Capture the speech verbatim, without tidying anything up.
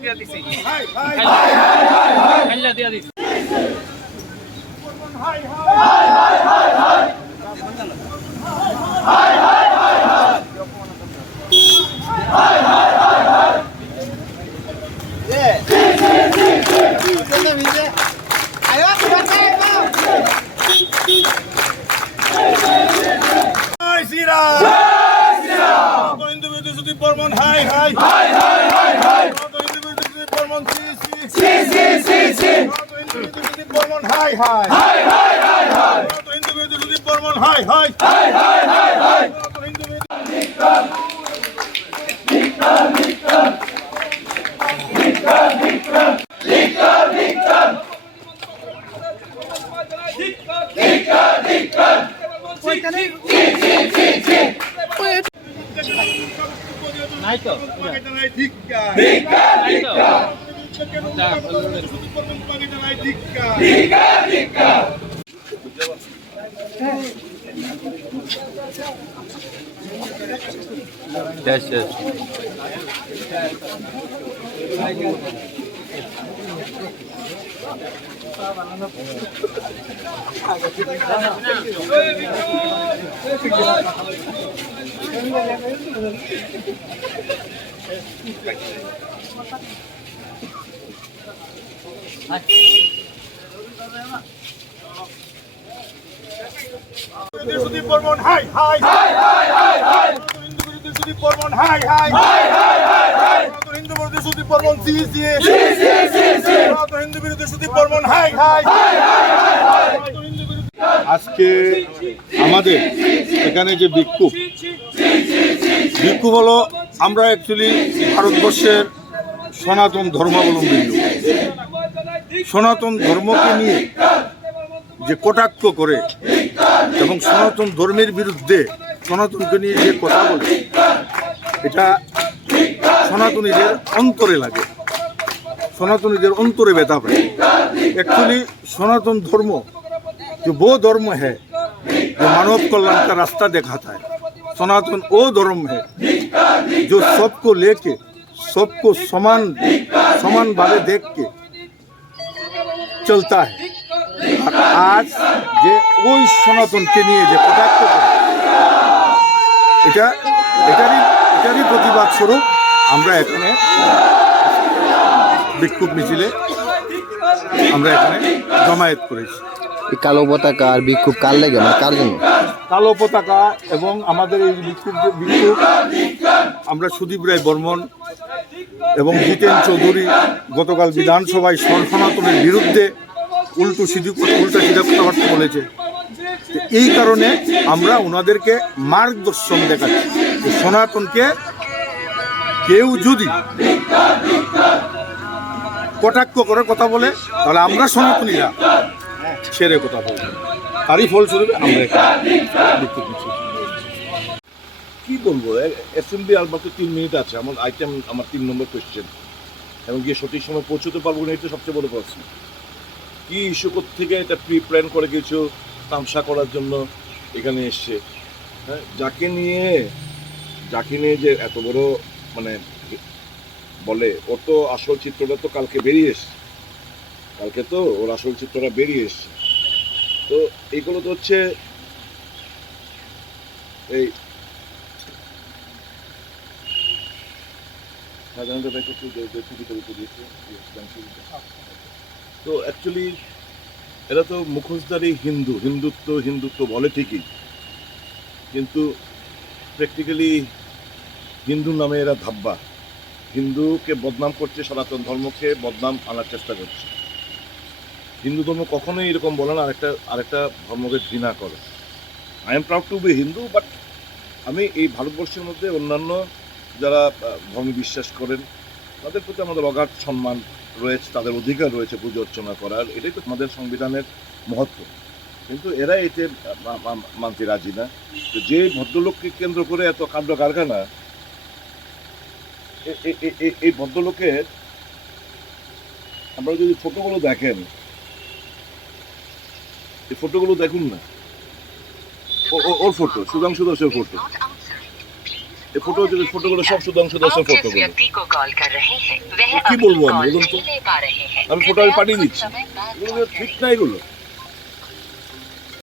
দিয়া দিছি হাই হাই হাই হাই হাই হাইলা দিয়া দিছি হাই হাই হাই হাই হাই হাই হাই হাই হাই হাই হাই হাই হাই এ ভিজে ভিজে আয়ো বাচ্চা একদম জয় শ্রীরাম জয় শ্রীরাম হিন্দু বিদ্যুৎ বর্মন হাই হাই হাই হাই হাই হাই হিন্দু বিদ্যুৎ বর্মন সি সি সি সি সি হিন্দু বিদ্যুৎ বর্মন হাই হাই হাই হাই হাই হাই হিন্দু বিদ্যুৎ বর্মন হাই হাই হাই হাই হাই হাই হিন্দু বিদ্যুৎ নিকাল নিকাল নিকাল নিকাল নিকাল নিকাল নিকাল নিকাল ওইখানে নাই তো ধিক্কার ধিক্কার ধিক্কার ধিক্কার ধিক্কার yes yes সুদীপ বর্মন হাই হাই হাই হাই হাই হাই হিন্দু বিরোধী সুদীপ বর্মন হাই হাই হাই হাই হাই হাই হিন্দু বিরোধী সুদীপ বর্মন সি সি সি সি সি হিন্দু বিরোধী সুদীপ বর্মন হাই হাই হাই হাই হাই হাই আজকে আমাদের এখানে যে বিক্ষোভ বিক্ষোভ হলো আমরা অ্যাকচুয়ালি ভারতবর্ষের সনাতন ধর্মাবলম্বী লোক। সনাতন ধর্মকে নিয়ে যে কটাক্ষ করে এবং সনাতন ধর্মের বিরুদ্ধে সনাতনকে নিয়ে যে কথা বলে এটা সনাতনীদের অন্তরে লাগে, সনাতনীদের অন্তরে ব্যথা পায়। एक्चुअली सनातन धर्म जो वो धर्म है जो मानव कल्याण का रास्ता दिखाता है, सनातन वो धर्म है जो सबको लेके सबको समान समान भावे देख के चलता है। और आज जे ওই সনাতনকে নিয়ে যে কটাক্ষ করে এটা এটারই এটারই প্রতিবাদ স্বরূপ আমরা এখানে বিক্ষোভ মিছিলে আমরা এখানে জমায়েত করেছি। এই কালো পতাকা আর বিক্ষোভ কার লাগে, মানে কার জন্য? কালো পতাকা এবং আমাদের এই বিক্ষোভ বিক্ষোভ আমরা সুদীপ রায় বর্মন এবং জিতেন চৌধুরী গতকাল বিধানসভায় সনাতনের বিরুদ্ধে উল্টো সিধু উল্টা সিধা কথাবার্তা বলেছে। এই কারণে আমরা ওনাদেরকে মার্গদর্শন দেখাচ্ছি যে সনাতনকে কেউ যদি কটাক্ষ করে কথা বলে তাহলে আমরা সনাতনীরা ছেড়ে কথা বলব, তারই ফলস্বরূপ আমরা কি বলবো। অ্যাসেম্বলি আর মাত্র তিন মিনিট আছে, আমার আইটেম আমার তিন নম্বর কোয়েশ্চেন এবং গিয়ে সঠিক সময় পৌঁছতে পারবো না, এটা সবচেয়ে বড় প্রশ্ন। কি ইস্যু থেকে এটা প্রি প্ল্যান করে কিছু তামসা করার জন্য এখানে এসছে, হ্যাঁ, যাকে নিয়ে যাকে নিয়ে যে এত বড় মানে বলে, ওর তো আসল চিত্রটা তো কালকে বেরিয়ে এসছে, কালকে তো ওর আসল চিত্রটা বেরিয়ে এসছে। তো এইগুলো তো হচ্ছে এই সাধারণত তো অ্যাকচুয়ালি এরা তো মুখোশধারী হিন্দু, হিন্দুত্ব হিন্দুত্ব বলে ঠিকই, কিন্তু প্র্যাকটিক্যালি হিন্দু নামে এরা ধাব্বা, হিন্দুকে বদনাম করছে, সনাতন ধর্মকে বদনাম আনার চেষ্টা করছে। হিন্দু ধর্ম কখনোই এরকম বলে না আরেকটা আরেকটা ধর্মকে ঘৃণা করে। I am proud to be Hindu, but আমি এই ভারতবর্ষের মধ্যে অন্যান্য যারা ধর্মে বিশ্বাস করেন তাদের প্রতি আমাদের অগাধ সম্মান রয়েছে, তাদের অধিকার রয়েছে পুজো অর্চনা করার, এটাই তো আমাদের সংবিধানের মহত্ব। কিন্তু এরা এতে মানতে রাজি না। তো যে ভদ্রলোককে কেন্দ্র করে এত কাণ্ড কারখানা, এই ভদ্রলোকের আপনারা যদি ফটোগুলো দেখেন, এই ফটোগুলো দেখুন না, ওর ফটো, সুধাংশু দাসের ফটো, এই ফটো ফটোগুলো সব সুধাংশু দাসের आप जिस ফটোগুলো व्यक्ति को कॉल कर रहे हैं वह কি अभी বলবো আমি कॉल বলুন তো नहीं ले पा रहे हैं আমি ফটো আমি कृपया পাঠিয়ে कुछ দিচ্ছি समय बाद এগুলো ঠিক না এগুলো